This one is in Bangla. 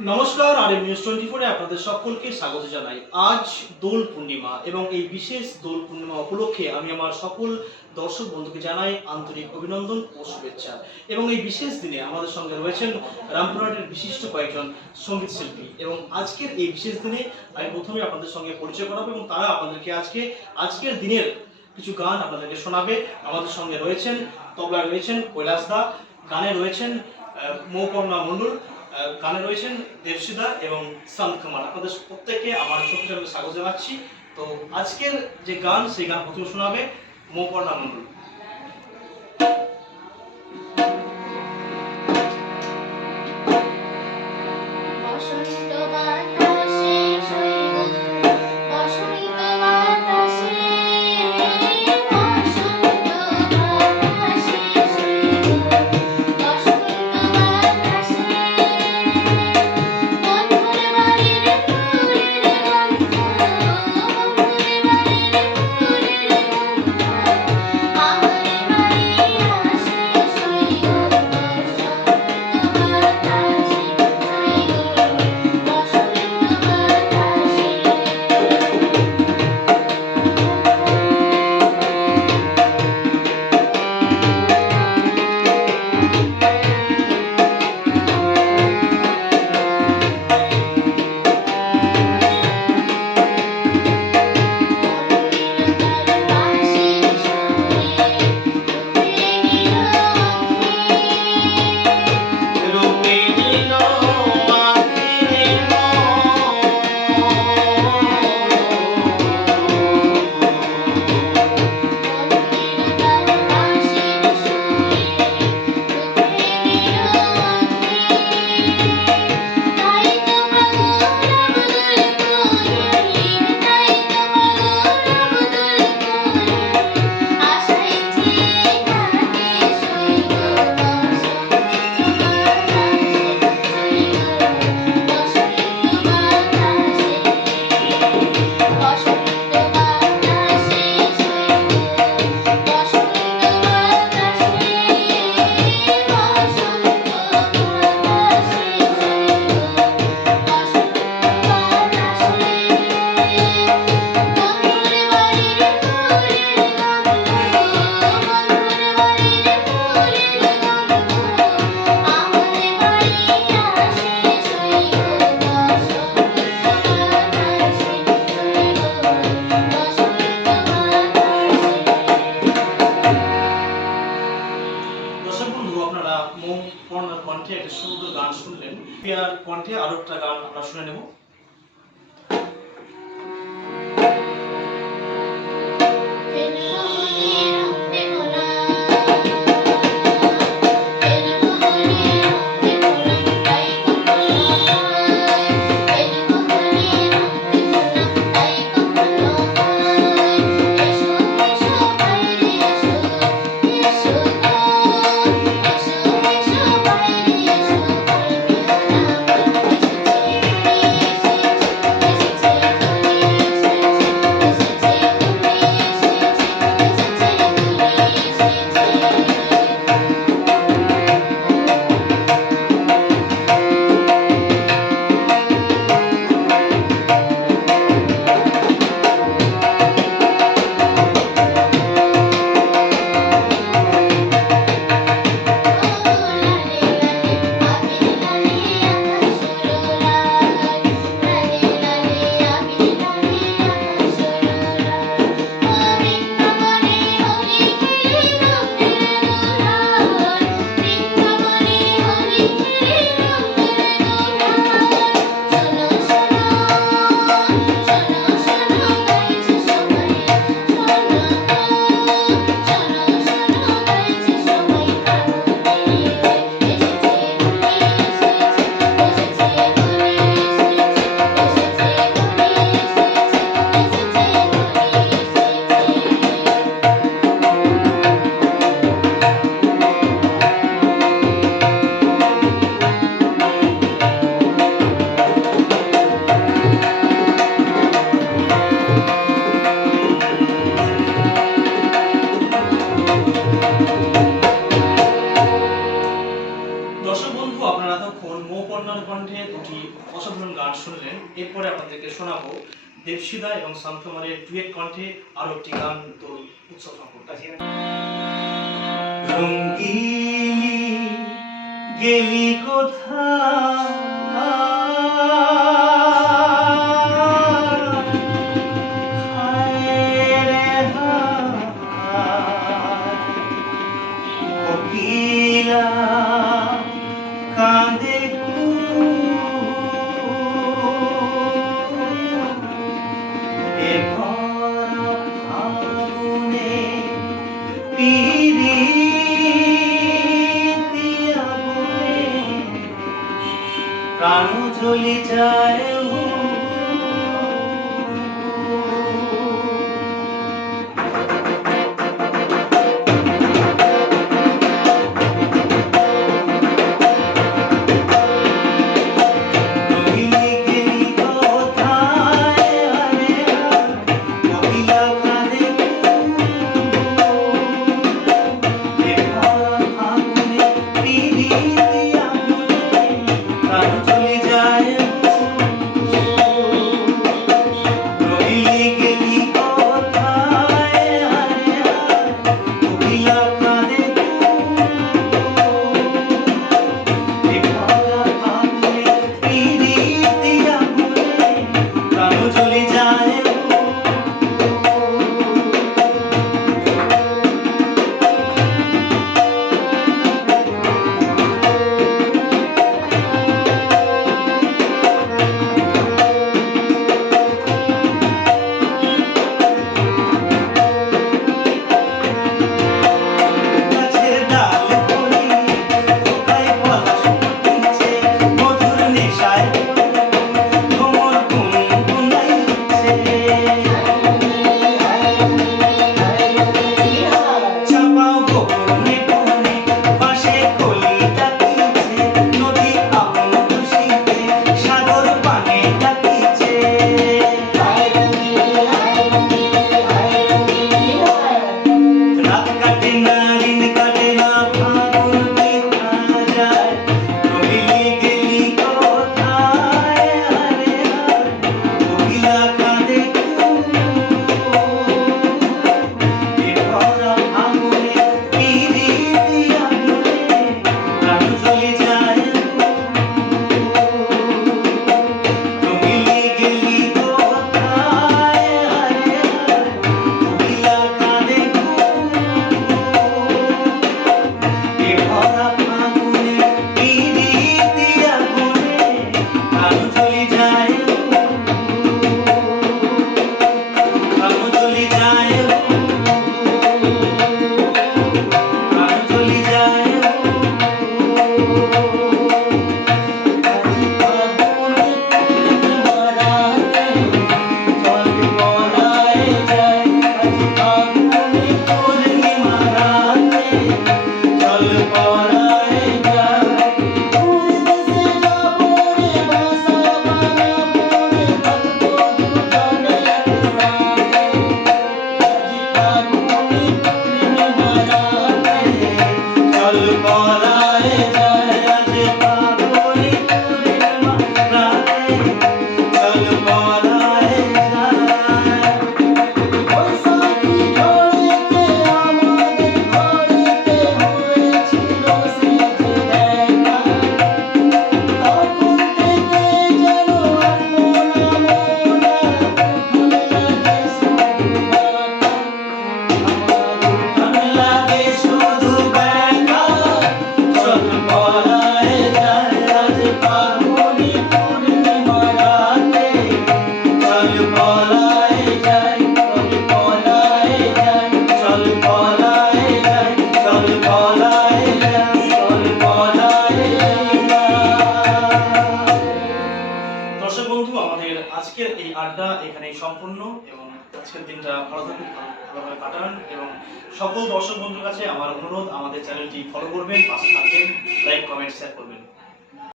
নমস্কার, আর এম নিউজ টোয়েন্টি ফোরে আপনাদের সকলকে স্বাগত জানাই। আজ দোল পূর্ণিমা এবং এই বিশেষ দোল পূর্ণিমা উপলক্ষে আমি আমার সকল দর্শক বন্ধুকে জানাই আন্তরিক অভিনন্দন ও শুভেচ্ছা। এবং এই বিশেষ দিনে আমাদের সঙ্গে রয়েছেন রামপুরহাটের বিশিষ্ট কয়েকজন সংগীত শিল্পী। এবং আজকের এই বিশেষ দিনে আমি প্রথমে আপনাদের সঙ্গে পরিচয় করাবো এবং তারা আপনাদেরকে আজকে, আজকের দিনের কিছু গান আপনাদেরকে শোনাবে। আমাদের সঙ্গে রয়েছেন, তবলায় রয়েছেন কৈলাস দা, গানে রয়েছেন মৌকর্ণা মণ্ডল গানে রয়েছেন দেবসিদা এবং সন্ত কুমার। আপনাদের প্রত্যেককে আমার ছোট ছোট স্বাগত জানাচ্ছি। তো আজকের যে গান, সেই গান প্রথমে শোনাবে মৌপর্ণা মণ্ডল। গান নেব। গান শুনলেন, এরপরে আপনাদেরকে শোনাবো দেবশিদা এবং শান্তকুমারের টুয়েট কণ্ঠে আরও একটি গান তো উৎসব সম্পর্কে। রঙ্গিনী গেলি কোথা কাঁদে চলি যায়। এখানেই সম্পূর্ণ এবং আজকের দিনটা ভালো থাকুন, ভালোভাবে কাটান এবং সকল দর্শক বন্ধুর কাছে আমার অনুরোধ, আমাদের চ্যানেলটি ফলো করবেন, পাশে থাকবেন লাইক কমেন্ট শেয়ার করবেন।